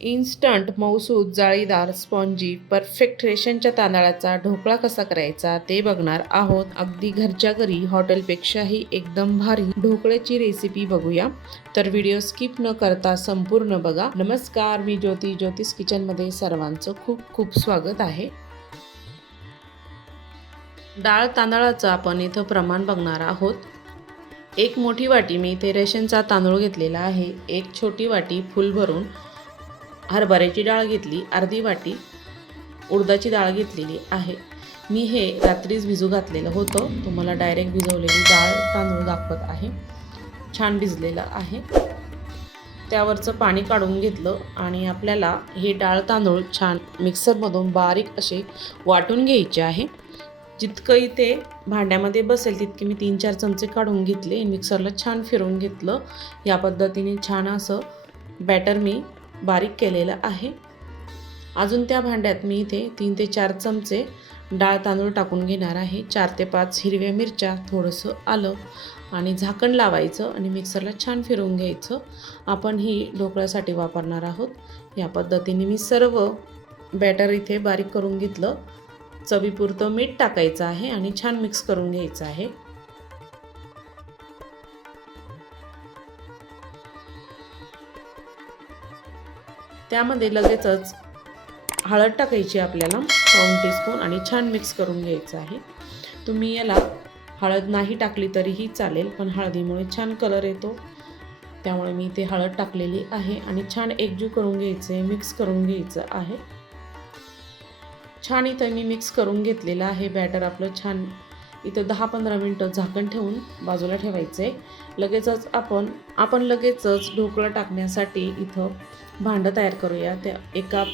Instant मऊसूद जाळीदार spongy perfect रेशनच्या तांदळाचा ढोकळा कसा करायचा ते बघणार आहोत। अगदी घरच्या घरी हॉटेलपेक्षाही एकदम भारी ढोकळ्याची रेसिपी बघूया, तर व्हिडिओ स्किप न करता संपूर्ण बघा। नमस्कार, मी ज्योती, ज्योतिष किचनमध्ये सर्वांचं खूप खूप स्वागत आहे। डाळ तांदळाचं आपण इथं प्रमाण बघणार आहोत। एक मोठी वाटी मी इथे रेशनचा तांदूळ घेतलेला आहे। एक छोटी वाटी फुल भरून हरभऱ्याची डाळ घेतली, अर्धी वाटी उडदाची डाळ घेतलेली आहे। मी हे रात्रीच भिजू घातलेलं होतं, तुम्हाला डायरेक्ट भिजवलेली डाळ तांदूळ दाखवत आहे। छान भिजलेलं आहे, त्यावरचं पाणी काढून घेतलं आणि आपल्याला हे डाळ तांदूळ छान मिक्सरमधून बारीक असे वाटून घ्यायचे आहे। जितकं इथे भांड्यामध्ये बसेल तितके मी 3-4 चमचे काढून घेतले, मिक्सरला छान फिरवून घेतलं। या पद्धतीने छान असं बॅटर मी बारीक केलेलं आहे। अजून त्या भांड्यात मी इथे 3 ते 4 चमचे डाळ तांदूळ टाकून घेणार आहे। 4 ते 5 हिरव्या मिरच्या, थोडंसं आलं आणि झाकण लावायचं आणि मिक्सरला छान फिरवून घ्यायचं। आपण ही ढोकळ्यासाठी वापरणार आहोत। या पद्धतीने मी सर्व बॅटर इथे बारीक करून घेतलं। चवीपुरतं मीठ टाकायचं आहे आणि छान मिक्स करून घ्यायचं आहे। त्यामध्ये लगेचच हळद टाकायची आपल्याला 1 टीस्पून आणि छान मिक्स करून घ्यायचं आहे। तुम्ही याला हळद नाही टाकली तरीही चालेल, पण हळदीमुळे छान कलर येतो, त्यामुळे मी इथे हळद टाकलेली आहे आणि छान एकजीव करून घ्यायचं, मिक्स करून घ्यायचं आहे। छान इथं मी मिक्स करून घेतलेलं आहे बॅटर आपलं छान। इथं 10-15 मिनटं झाकण ठेवून बाजूला ठेवायचं आहे। लगेचच आपण लगेचच ढोकळा टाकण्यासाठी इथं भांडं तयार करूया। त्या एका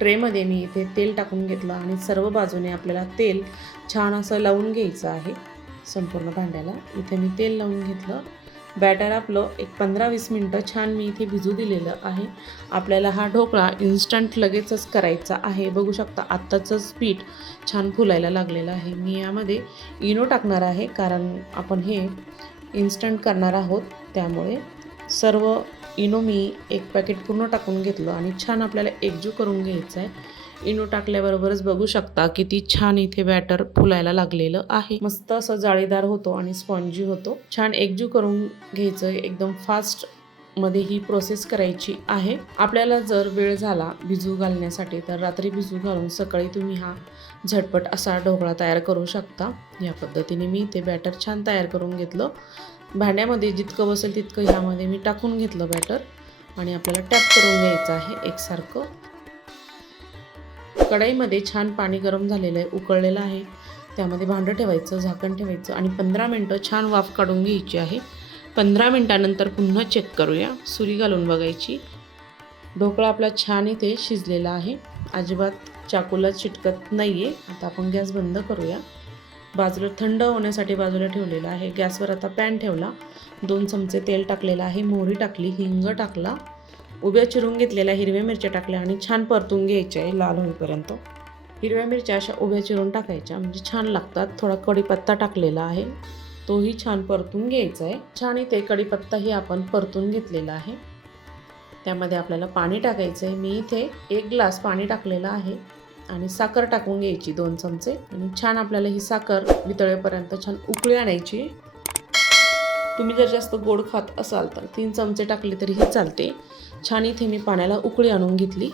ट्रेमध्ये मी इथे तेल टाकून घेतलं आणि सर्व बाजूने आपल्याला तेल छान असं लावून घ्यायचं आहे संपूर्ण भांड्याला। इथे मी तेल लावून घेतलं। बॅटर आपलं एक 15-20 मिनटं छान मी इथे भिजू दिलेलं आहे। आपल्याला हा ढोकळा इन्स्टंट लगेचच करायचा आहे। बघू शकता आत्ताचंच पीठ छान फुलायला लागलेलं आहे। मी यामध्ये इनो टाकणार आहे, कारण आपण हे इन्स्टंट करणार आहोत, त्यामुळे सर्व इनो मी एक पॅकेट पूर्ण टाकून घेतलं आणि छान आपल्याला एकजीव करून घ्यायचं आहे। इनो टाकल्याबरोबरच बघू शकता किती छान इथे बॅटर फुलायला लागलेलं आहे। मस्त असं जाळीदार होतो आणि स्पॉन्जी होतो। छान एकजीव करून घ्यायचं, एकदम फास्ट मध्ये ही प्रोसेस करायची आहे। आपल्याला जर वेळ झाला भिजू घालण्यासाठी तर रात्री भिजू घालून सकाळी तुम्ही हा झटपट असा ढोकळा तयार करू शकता। या पद्धतीने मी ते बॅटर छान तयार करून घेतलं। भांड्यामध्ये जितकं बसेल तितकं ह्यामध्ये मी टाकून घेतलं बॅटर आणि आपल्याला टॅप करून घ्यायचं आहे एकसारखं। कढईमध्ये छान पाणी गरम झालेलं आहे, उकळलेलं आहे, त्यामध्ये भांडं ठेवायचं, झाकण ठेवायचं आणि 15 मिनटं छान वाफ काढून घ्यायची आहे। 15 मिनटानंतर पुन्हा चेक करूया, सुरी घालून बघायची। ढोकळा आपला छान इथे शिजलेला आहे, अजिबात चाकूला चिटकत नाही आहे। आता आपण गॅस बंद करूया। बाजूला थंड होण्यासाठी बाजूला ठेवलेला आहे। गॅसवर आता पॅन ठेवला, 2 चमचे तेल टाकलेलं आहे, मोहरी टाकली, हिंग टाकला, उभ्या चिरून घेतलेल्या हिरव्या मिरच्या टाकल्या आणि छान परतून घ्यायच्या आहे लाल होईपर्यंत। हिरव्या मिरच्या अशा उभ्या चिरून टाकायच्या, म्हणजे छान लागतात। थोडा कढीपत्ता टाकलेला आहे, तोही छान परतून घ्यायचा आहे। छान इथे कढीपत्ताही आपण परतून घेतलेला आहे। त्यामध्ये आपल्याला पाणी टाकायचं आहे। मी इथे 1 ग्लास पाणी टाकलेलं आहे आणि साखर टाकून घ्यायची 2 चमचे आणि छान आपल्याला ही साखर वितळेपर्यंत छान उकळी आणायची। तुम्ही जर जास्त गोड खात असाल तर 3 चमचे टाकले तरीही चालते। छान इथे मी पाण्याला उकळी आणून घेतली।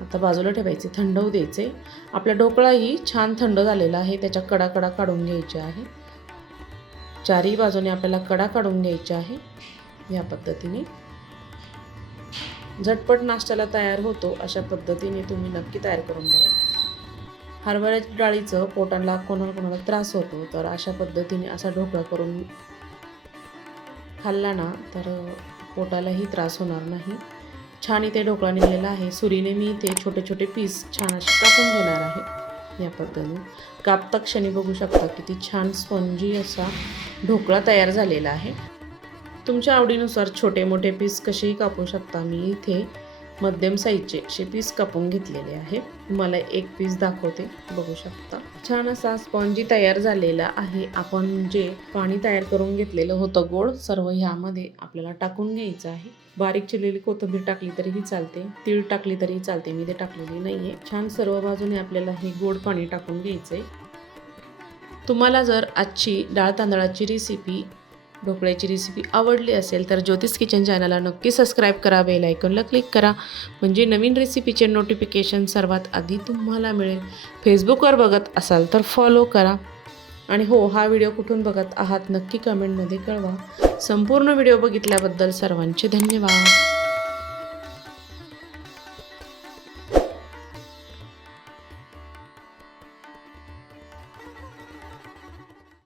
आता बाजूला ठेवायचे, थंड होऊ द्यायचे। आपला ढोकळाही छान थंड झालेला आहे, त्याच्या कडा काढून घ्यायच्या आहे। चारही बाजूने आपल्याला कडा काढून घ्यायच्या आहे। या पद्धतीने झटपट नाश्त्याला तयार होतो, अशा पद्धतीने तुम्ही नक्की तयार करून बघा। हरभऱ्याच्या डाळीचं पोटाला कोणाला त्रास होतो, तर अशा पद्धतीने असा ढोकळा करून खाल्ला ना तर पोटालाही त्रास होणार नाही। छान इथे ढोकळा निघालेला आहे। सुरीने मी इथे छोटे छोटे पीस छान असे कापून घेणार आहे। या पद्धतीने कापता क्षणी बघू शकता किती छान स्पॉन्जी असा ढोकळा तयार झालेला आहे। तुमच्या आवडीनुसार छोटे मोठे पीस कसेही कापू शकता। मी इथे मध्यम साईजचे असे पीस कापून घेतलेले आहे. मला एक पीस दाखवते, बघू शकता. छान असा स्पॉन्जी तयार झालेला आहे. आपण जे पाणी तयार करून घेतलेलं होतं गोड, सर्व ह्यामध्ये आपल्याला टाकून घ्यायचं आहे. बारीक चिरलेली कोथिंबीर टाकली तरीही चालते, तीळ टाकली तरीही चालते, मी ते टाकलेली नाहीये. छान सर्व बाजूने आपल्याला हे गोड पाणी टाकून घ्यायचंय. तुम्हाला जर आजची डाळ तांदळाची रेसिपी, ढोकळ्याची रेसिपी आवडली असेल तर ज्योतिष किचन चॅनलला नक्की सबस्क्राईब करा, बेल आयकॉनला क्लिक करा, म्हणजे नवीन रेसिपीचे नोटिफिकेशन सर्वात आधी तुम्हाला मिळेल. फेसबुकवर बघत असाल तर फॉलो करा. आणि हो, हा व्हिडिओ कुठून बघत आहात नक्की कमेंटमध्ये कळवा. संपूर्ण व्हिडिओ बघितल्याबद्दल सर्वांचे धन्यवाद.